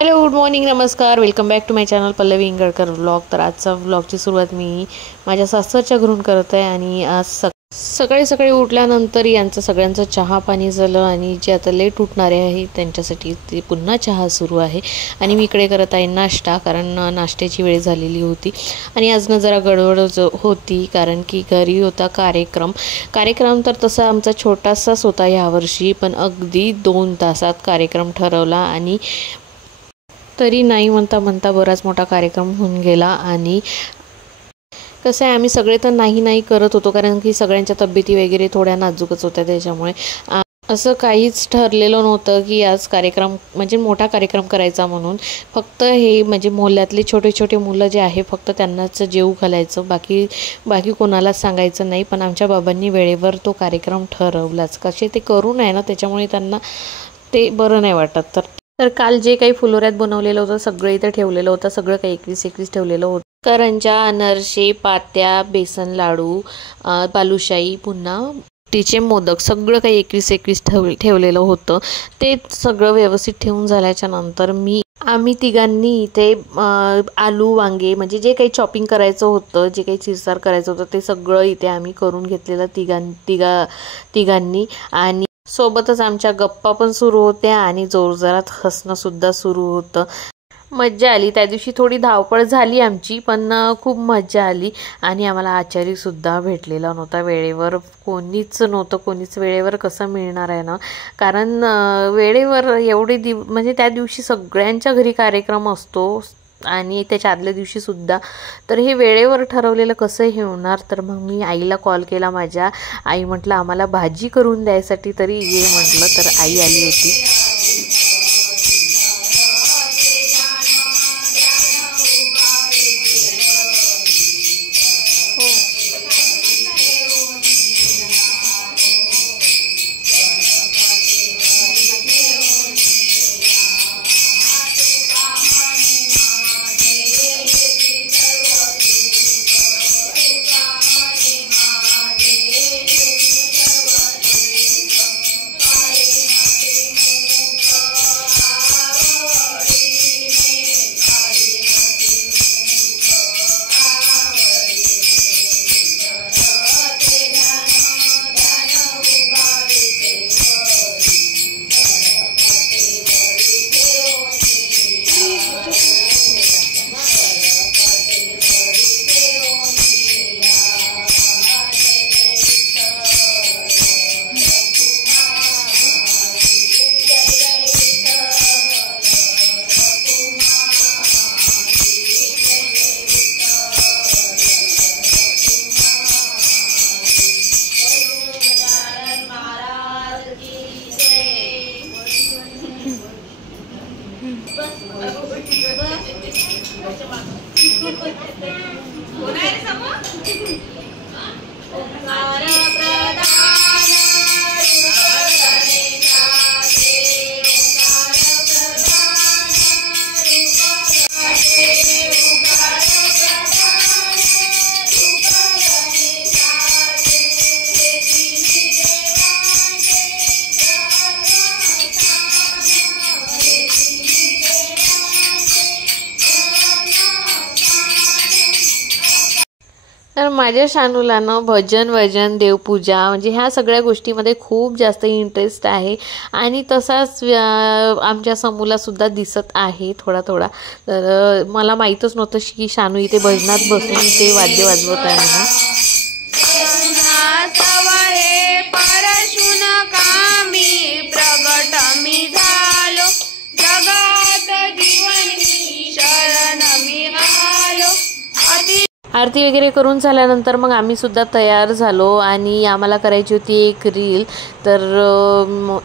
Hello, good morning, नमस्कार, welcome back to my channel Pallavi Ingalkar vlog. तर आजचा व्लॉगची सुरुवात मी माझ्या सासरच्या घरून करत आहे. आणि आज सकाळी सकाळी उठल्यानंतर यांचं सगळ्यांचं चहा पाणी झालं आणि जे आता लेट उठणारे आहे त्यांच्यासाठी ते पुन्हा चहा सुरू आहे. आणि मी इकडे करत आहे नाश्ता, कारण नाश्त्याची वेळ झालेली होती. आणि आज ना जरा गडबड होती, कारण की घरी होता कार्यक्रम तर तसा आमचा छोटासाच होता यावर्षी, पण अगदी 2 तासात कार्यक्रम ठरवला. आणि तरी नाही म्हणता म्हणता बराच मोठा कार्यक्रम होऊन गेला. आणि कसं आहे, आम्ही सगळे तर नाही करत होतो, कारण की सगळ्यांच्या तब्येती वगैरे थोड्या नाजूकच होत्या. त्याच्यामुळे असं काहीच ठरलेलं नव्हतं की आज कार्यक्रम म्हणजे मोठा कार्यक्रम करायचा म्हणून. फक्त हे म्हणजे मोहल्ल्यातले छोटे छोटे मुलं जे आहे फक्त त्यांनाच जेवू घालायचं, बाकी कोणालाच सांगायचं नाही. पण आमच्या बाबांनी वेळेवर तो कार्यक्रम ठरवलाच. कसे ते करून आहे ना, त्याच्यामुळे त्यांना ते बरं नाही वाटत. तर काल जे काही फुलोऱ्यात बनवलेलं होतं सगळं इथं ठेवलेलं होतं. सगळं काही 21 ठेवलेलं होतं. करंजा, अनारसे, पात्या, बेसन लाडू, बालुशाही, पुन्हा तिचे मोदक, सगळं काही 21 ठेवलेलं होतं. ते सगळं व्यवस्थित ठेवून झाल्याच्या नंतर आम्ही तिघांनी इथे आलू वांगे म्हणजे जे काही चॉपिंग करायचं होतं, जे काही चिरसार करायचं होतं ते सगळं इथे आम्ही करून घेतलेलं तिघांनी. आणि सोबतच आमच्या गप्पा पण सुरू होत्या आणि जोरजोरात हसणं सुद्धा सुरू होतं. मज्जा आली. त्या दिवशी थोडी धावपळ झाली आमची, पण खूप मज्जा आली. आणि आम्हाला आचारी सुद्धा भेटलेला नव्हता वेळेवर. कोणीच वेळेवर कसं मिळणार आहे ना, कारण वेळेवर म्हणजे त्या दिवशी सगळ्यांच्या घरी कार्यक्रम असतो आणि त्याच्या आदल्या दिवशी सुद्धा. तर हे वेळेवर ठरवलेलं कसं हे होणार. तर मग मी आईला कॉल केला. माझ्या आई म्हटलं आम्हाला भाजी करून द्यायसाठी तरी ये म्हटलं. तर आई आली होती. तर माझ्या शानूला ना भजन देवपूजा म्हणजे ह्या सगळ्या गोष्टीमध्ये खूप जास्त इंटरेस्ट आहे. आणि तसाच आमच्या समूला सुद्धा दिसत आहे थोडा. तर मला माहीतच नव्हतं की शानू इथे भजनात बसून ते वाद्य वाजवत आहे म्हणून. आरती वगैरे करून झाल्यानंतर मग आम्ही सुद्धा तयार झालो. आणि आम्हाला करायची होती एक रील. तर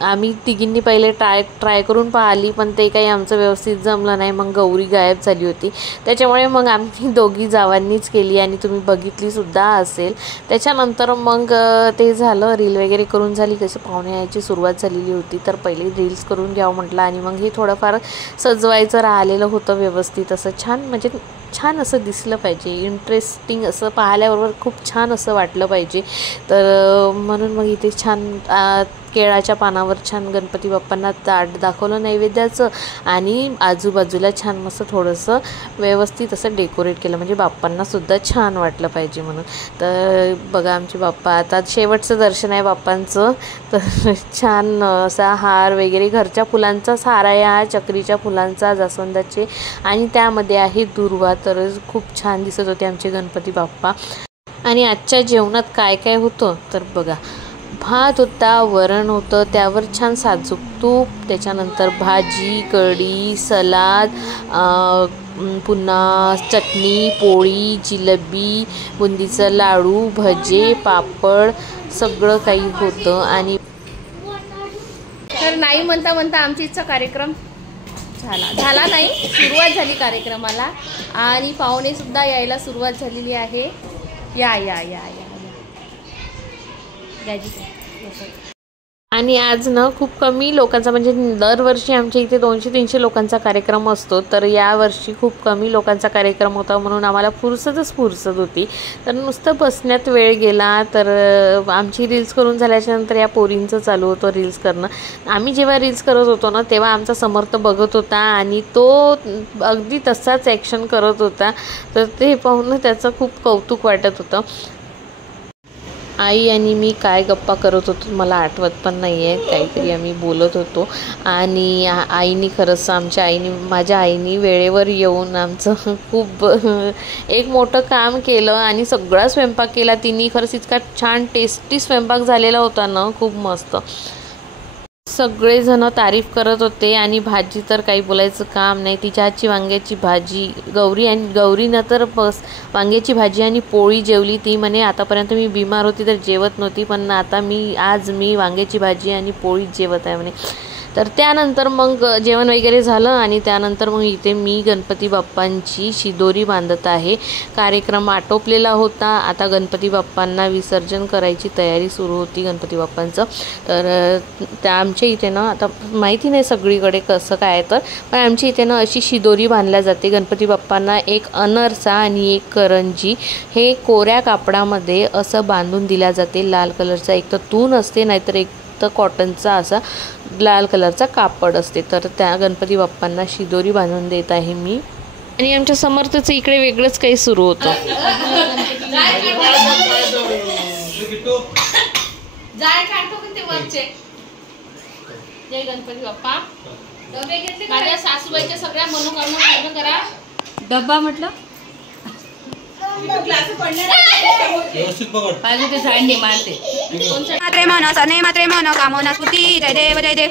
आम्ही तिघींनी पहिले ट्राय करून पाहिली, पण ते काही आमचं व्यवस्थित जमलं नाही. मग गौरी गायब झाली होती, त्याच्यामुळे मग आम्ही दोघी जावांनीच केली आणि तुम्ही बघितली सुद्धा असेल. त्याच्यानंतर मग ते झालं, रील वगैरे करून झाली. कशी पाहुणे यायची सुरुवात झालेली होती, तर पहिले रील्स करून घ्यावं म्हटलं. आणि मग हे थोडंफार सजवायचं राहिलेलं होतं व्यवस्थित असं छान असं दिसलं पाहिजे, इंटरेस्टिंग असं पाहिल्याबरोबर खूप छान असं वाटलं पाहिजे. तर म्हणून मग इथे छान केळाच्या पानावर छान गणपती बाप्पांना ताट दाखवलं नैवेद्याचं आणि आजूबाजूला छान मस्त थोडंसं व्यवस्थित असं डेकोरेट केलं, म्हणजे बाप्पांनासुद्धा छान वाटलं पाहिजे म्हणून. तर बघा आमचे बाप्पा आता शेवटचं दर्शन आहे बाप्पांचं. तर छान असा हार वगैरे घरच्या फुलांचाच हार आहे हा, चक्रीच्या फुलांचा, जास्वंदाचे, आणि त्यामध्ये आहे दुर्वा. तर खूप छान दिसत होते आमचे गणपती बाप्पा. आणि आजच्या जेवणात काय काय होतं तर बघा, भात होता, वरण होतं, त्यावर छान साजूक तूप, त्याच्यानंतर भाजी, कढी, सलाद, पुन्हा चटणी, पोळी, जिलेबी, बुंदीचा लाडू, भजे, पापड, सगळं काही होतं. आणि तर नाही म्हणता म्हणता आमची इच्छा कार्यक्रम झाला नाही, सुरुवात झाली कार्यक्रमाला आणि पाहुणे सुद्धा यायला सुरुवात झालेली आहे. या या या या आणि आज ना खूप कमी लोकांचा, म्हणजे दरवर्षी आमच्या इथे 200-300 लोकांचा कार्यक्रम असतो, तर यावर्षी खूप कमी लोकांचा कार्यक्रम होता म्हणून आम्हाला फुरसत होती. तर नुसतं बसण्यात वेळ गेला. तर आमची रील्स करून झाल्याच्यानंतर या पोरींचं चालू होतं रील्स करणं. आम्ही जेव्हा रील्स करत होतो ना तेव्हा आमचा समर्थ बघत होता आणि तो अगदी तसाच ॲक्शन करत होता. तर ते पाहून त्याचं खूप कौतुक वाटत होतं. आई आणि मी काय गप्पा करत होतो मला आठवत पण नाही आहे, काहीतरी आम्ही बोलत होतो. आणि आईनी खरंच माझ्या आईनी वेळेवर येऊन आमचं खूप एक मोठं काम केलं आणि सगळा स्वयंपाक केला तिने. खरंच इतका छान टेस्टी स्वयंपाक झालेला होता ना, खूप मस्त. सगळेजण तारीफ करत होते. आणि भाजी तर काही बोलायचं काम नाही, तिच्या हातची वांग्याची भाजी. गौरीनं तर बस वांग्याची भाजी आणि पोळी जेवली. ती म्हणे आतापर्यंत मी बिमार होती तर जेवत नव्हती, पण आता आज मी वांग्याची भाजी आणि पोळी जेवत आहे म्हणे. तर त्यानंतर मग जेवण वगैरे झालं आणि त्यानंतर मग इथे मी गणपती बाप्पांची शिदोरी बांधत आहे. कार्यक्रम आटोपलेला होता. आता गणपती बाप्पांना विसर्जन करायची तयारी सुरू होती गणपती बाप्पांचं. तर त्या आमच्या इथे ना, आता माहिती नाही सगळीकडे कसं काय, तर पण आमच्या इथे ना अशी शिदोरी बांधल्या जाते गणपती बाप्पांना. एक अनरसा आणि एक करंजी हे कोऱ्या कापडामध्ये असं बांधून दिल्या जाते. लाल कलरचा एक तर तून असते, नाहीतर एक तर कॉटनचा असा लाल कलरचा कापड असते. तर त्या गणपती बाप्पांना शिदोरी बांधून देत आहे मी. आणि आमच्या समर्थचं इकडे वेगळंच काही सुरू होतं. जय गणपती बाप्पा. माझ्या सासूबाईच्या सगळ्या मनोकामना पूर्ण करा. डब्बा म्हटलं मात्रे मन कामना स्फूर्ती. जय देव जय देव.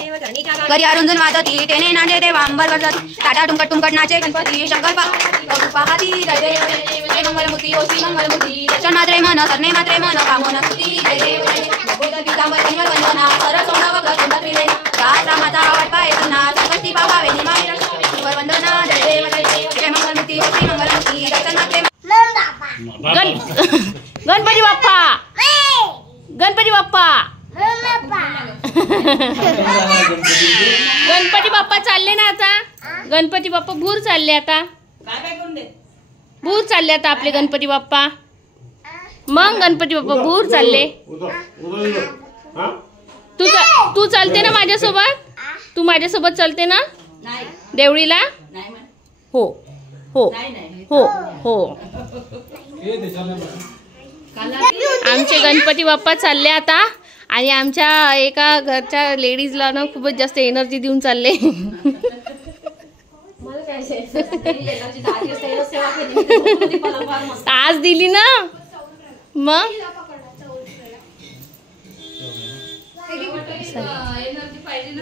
घरी अरुंजून वाजती तेने नाचे देवांबर करतात. टाटा टुंकट टुंकट नाचे गणपती शंकर पाहती. जय देव जय देव. जय मंगलमूर्ती ओ श्री मंगलमूर्ती. दर्शन मात्रे मन सरने मात्रे मन कामना स्फूर्ती. जय देव जय देव. वंदना सरळ सोंडा वक्र सुंदर त्रिवेणी. राजा माता वाटपाय पुन्हा संकष्टी पावावे निमाई रक्षा वंदना. जय देव जय देव. जय मंगलमूर्ती ओ श्री मंगलमूर्ती. दर्शन मात्रे गणपती बाप्पा. गणपती बाप्पा. गणपती बाप्पा चालले ना आता. गणपती बाप्पा भूर चालले आता. भूर चालले आता आपले गणपती बाप्पा. मग गणपती बाप्पा भूर चालले. तू चालते ना माझ्यासोबत. तू माझ्यासोबत चालते ना देवळीला. हो हो हो हो. आमचे गणपती बाप्पा चालले आता. आणि आमच्या एका घरच्या लेडीजला ना खूपच जास्त एनर्जी देऊन चालले. आज दिली ना मग.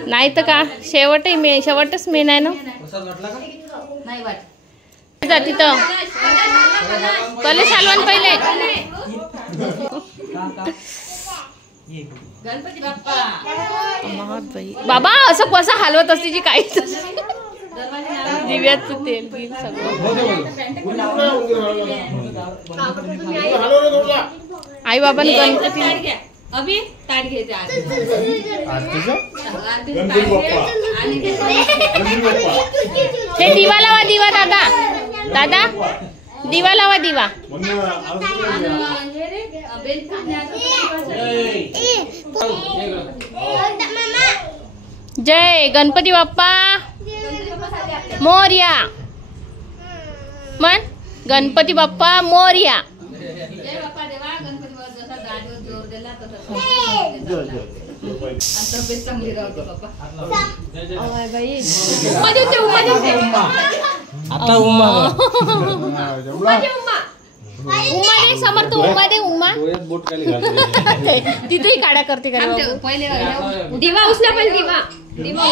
नाही तर का शेवटच मेन आहे ना. तिथं कले शालवान पहिले. गणपती बाप्पा. बाबा असं कसं हलवत असते जी काही दिव्याचं तेल बिल सगळं. आई बाबांनी गणपती अभि ताट घ्यायचे. ते दिवा लावा. दिवा दादा. दादा दिवा लावा. दिवा जय गणपती बाप्पा मोरया म्हण गणपती बाप्पा मोरया. उम्मा दे समर्थ उम्मा दे उम्मा तिथेही काढा करते का पहिले दिवा उचला पहिले दिवा दिवा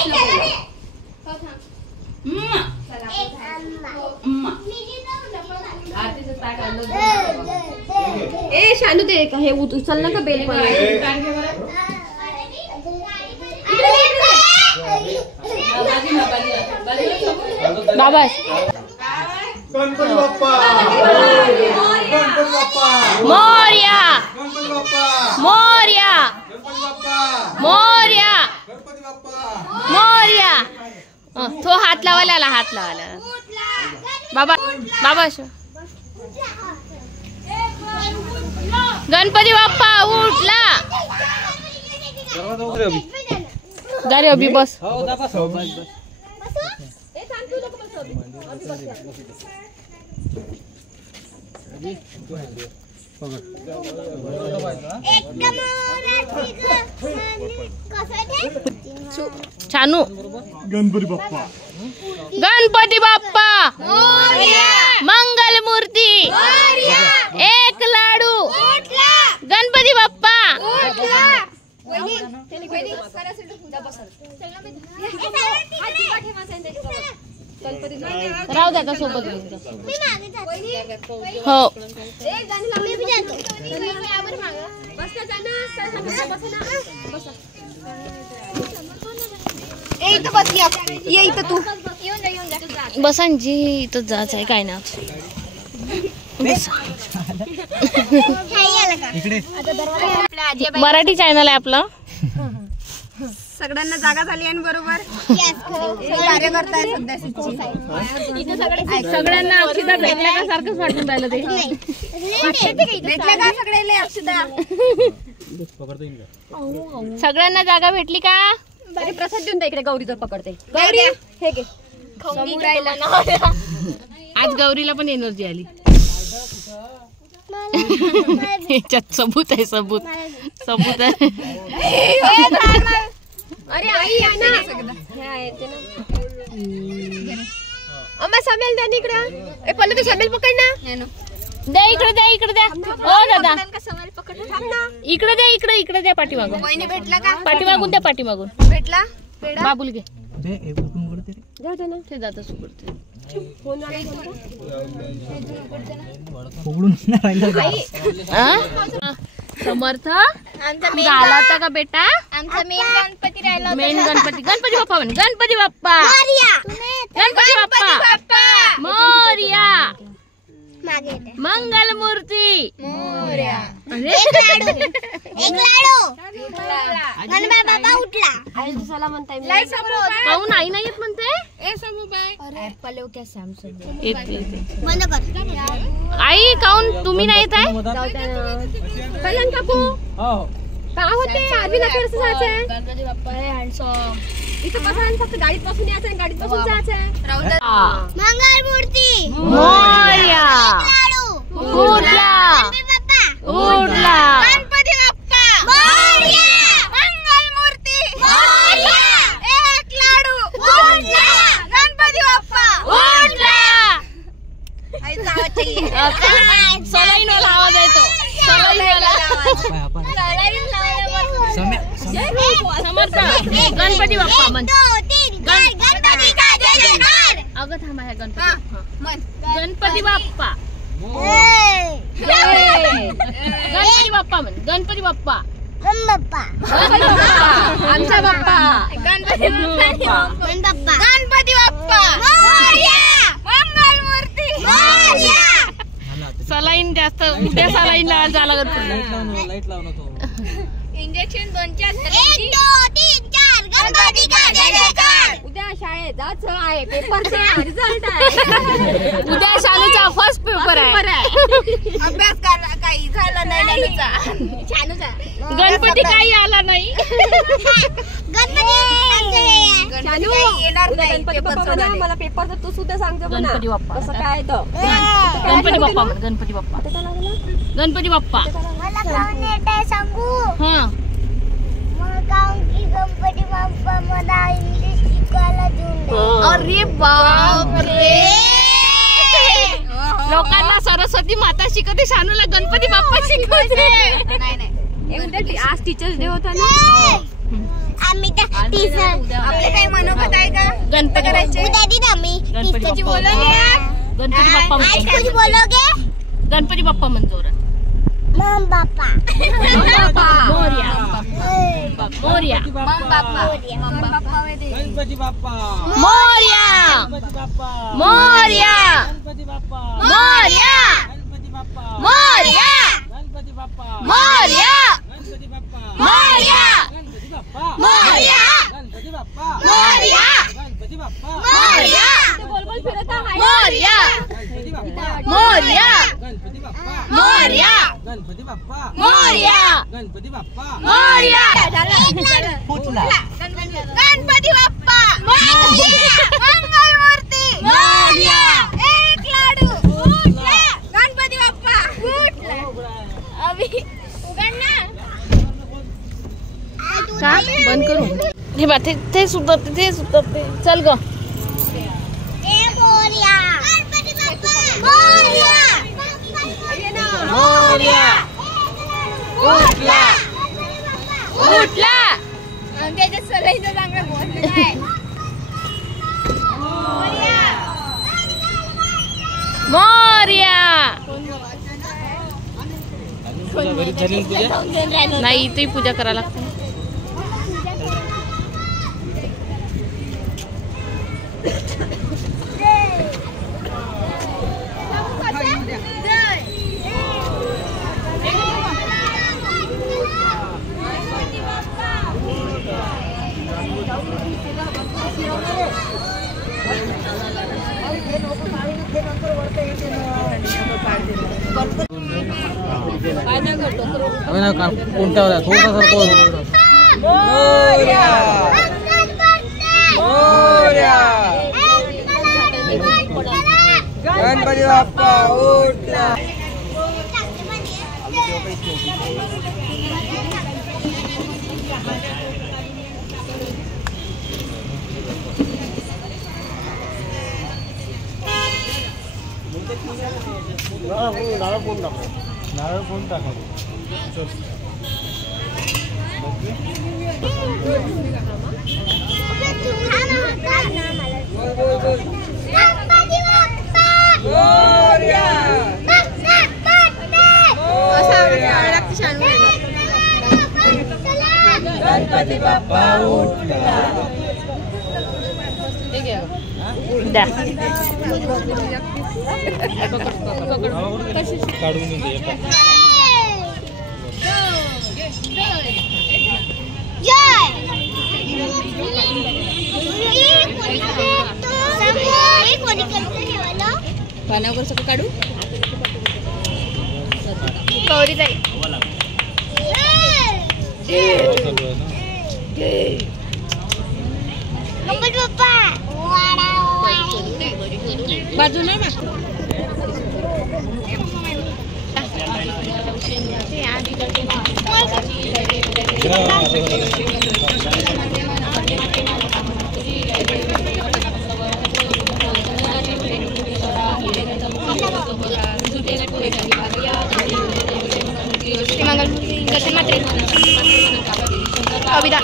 ए शानू ते हे उचल ना का बेल पण बाबा गणपती बाप्पा गणपती बाप्पा मोरया गणपती बाप्पा मोरया गणपती बाप्पा मोरया गणपती बाप्पा मोरया. तो हात लावायला हात लावायला बाबा बाबा गणपती बाप्पा उठला. जा रे अभी बस. छानू गणपती बाप्पा गणपती बाप्पा मंगल मूर्ती एक लाडू गणपती बाप्पा. राहू द्या सोबत हो. बसांजी इथं जायचं आहे काय ना मराठी चॅनल आहे आपलं. सगळ्यांना जागा झाली आणि बरोबर कार्यकर्ता आहे सध्या. सगळ्यांना अक्षिता भेटल्या का सारखंच वाटून राहिलं ते. भेटले का सगळ्याला अक्षिता? सगळ्यांना जागा भेटली का? अरे प्रसाद देऊन द्या इकडे. गौरी जर पकडते गौरी हे घे. आज गौरीला पण एनर्जी आली. याच्यात सबूत आहे सबूत सबूत आहे. अरे आई आहे ना अम्मा समेल द्या इकडे. ए पहिले तू समेल पकड ना. द्या इकडे द्या इकडे द्या. हो दादा इकडे द्या इकडे इकडे द्या. पाठीमागून भेटला का? पाठीमागून द्या पाठीमागून भेटला बाबुल घे ते जात सुकडते. समर्थ झाला होता का बेटा? आमचा मेन गणपती राहिला. मेन गणपती गणपती बाप्पा म्हण. गणपती बाप्पा गणपती बाप्पा मोरया मंगल मूर्ती. पाहून आई नाही येत म्हणते. आई काऊन तुम्ही नाही येत आहे? कल्याण काकू का होते? गणपती बाप्पा इथं बसून फक्त गाडीत बसून यायचं. गाडीत बसून जायचं. मंगल मूर्ती मोरया उठला उठला. गणपती बाप्पा मोरया मंगल मूर्ती मोरया एक लाडू उठला. गणपती बाप्पा उठला. आईचा आवाज चाहिए. सलाईन वाला आवाज येतो. समर्थ गणपती बाप्पा म्हण. गणपती का जयकार. अगं थांबा ह्या गणपती गणपती बाप्पा गणपती बाप्पा म्हण. गणपती बाप्पा आमचा बाप्पा गणपती बाप्पा गणपती बाप्पा मोरया मंगल मूर्ती मोरया. सलाईन जास्त उद्या सलाईन जा लागत. इंजेक्शन 2-4 1 2 3 4 गणपती का जयकार. उद्या शाळेत जायचं आहे, पेपरचा रिझल्ट आहे. उद्या शाळेचा फर्स्ट पेपर आहे. अभ्यास करा, काही झालं नाही. छानूचा गणपती काही आला नाही. येणार नाही पेपर. मला पेपरचं तू सुद्धा सांगतो गणपती बाप्पा कसं काय तर. गणपती बाप्पा म्हण, गणपती बाप्पा. गणपती बाप्पा मला काऊन येत सांगू हा. मग काऊन की गणपती बाप्पा मला इंग्लिश शिकायला देऊन अरे बापरे, लोकांना सरस्वती माता शिकवते, शानूला गणपती बाप्पा शिकवते. नाही आज टीचर्स डे होता ना. आम्ही त्या टीचर आपले काही मनोगत आहे का? गणपती करायचे उद्या दिन आम्ही गणपती टीचरची बाप्पा बोलोगे गणपती बाप्पा आज म्हणतो. कुछ बोलोगे गणपती बाप्पा म्हणतो. मम बाप्पा मोरया मोरया गणपती बाप्पा मोरया गणपती बाप्पा मोरया गणपती बाप्पा मोरया गणपती बाप्पा मोरया गणपती बाप्पा मोरया गणपती बाप्पा मोरया गणपती बाप्पा मोरया गणपती बाप्पा मोरया गणपती बाप्पा मोरया मोरया गणपती बाप्पा मोरया गणपती बाप्पा मोरया गणपती बाप्पा मोरया गणपती बाप्पा मोरया गणपती बाप्पा मंगलमूर्ती मोरया एक लाडू गणपती बाप्पा का बंद करू. हे बा ते सुद्धा ते चल ग. ए मोरया गणपती बाप्पा मोरया मोरया उठला उठला. त्याच्या सलाईचं चांगलं बोलणं आहे. मोरया नाही, इथे पूजा करायला लागते. कोणत्यावर गणपती बाप्पा उठला. नारळ कोण टाका. गणपती बाप्पा उठला. द्या. काढून दे. पानावर सगळं काढू. गौरी ताई गणपती बाप्पा बाजू नाही बा. अविदा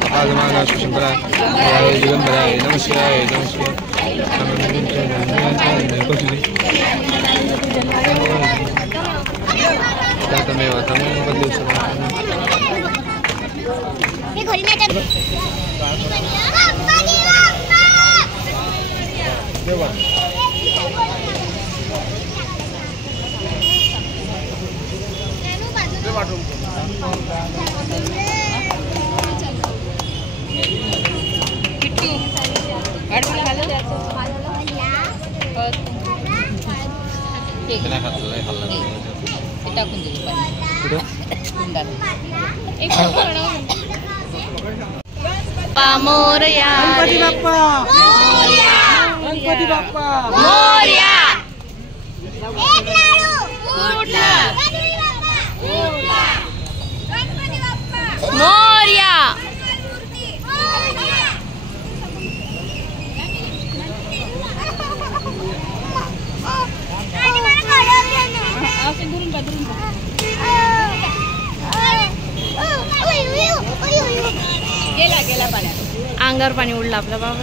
कपालमाला शंकराय दिगंबराय नमः शिवाय नमः शिवाय. जातमेव तमेव बदलू शकतो. हे घरी नाही टाक. मोरया गणपती बाप्पा गणपती बाप्पा मोरया एक लाडू मोठा गणपती बाप्पा मोरया गेला पाण्यात अंगावर पाणी उडलं आपल्या बाबा.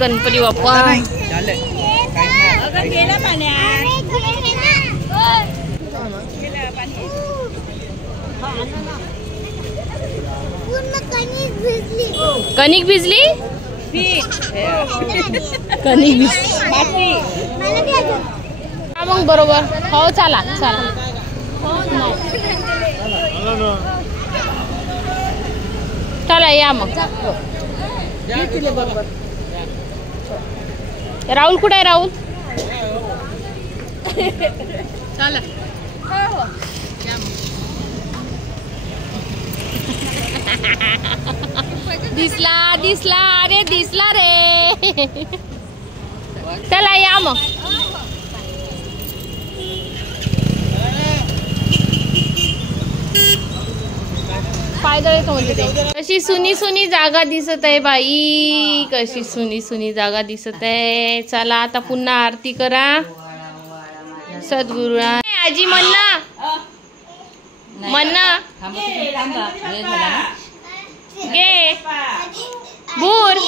गणपती बाप्पा गेला पाण्यात. कणिक भिजली कणिक भिजली मग बरोबर. हो चला चला. चला या मग. राहुल कुठे आहे राहुल? चला दिसला दिसला अरे दिसला रे. चला या मग. कशी सुनी सुनी जागा दिसत आहे बाई. कशी सुनी सुनी जागा दिसत आहे. चला आता पुन्हा आरती करा सद्गुरुला. आजी म्हणना म्हणना घे भूर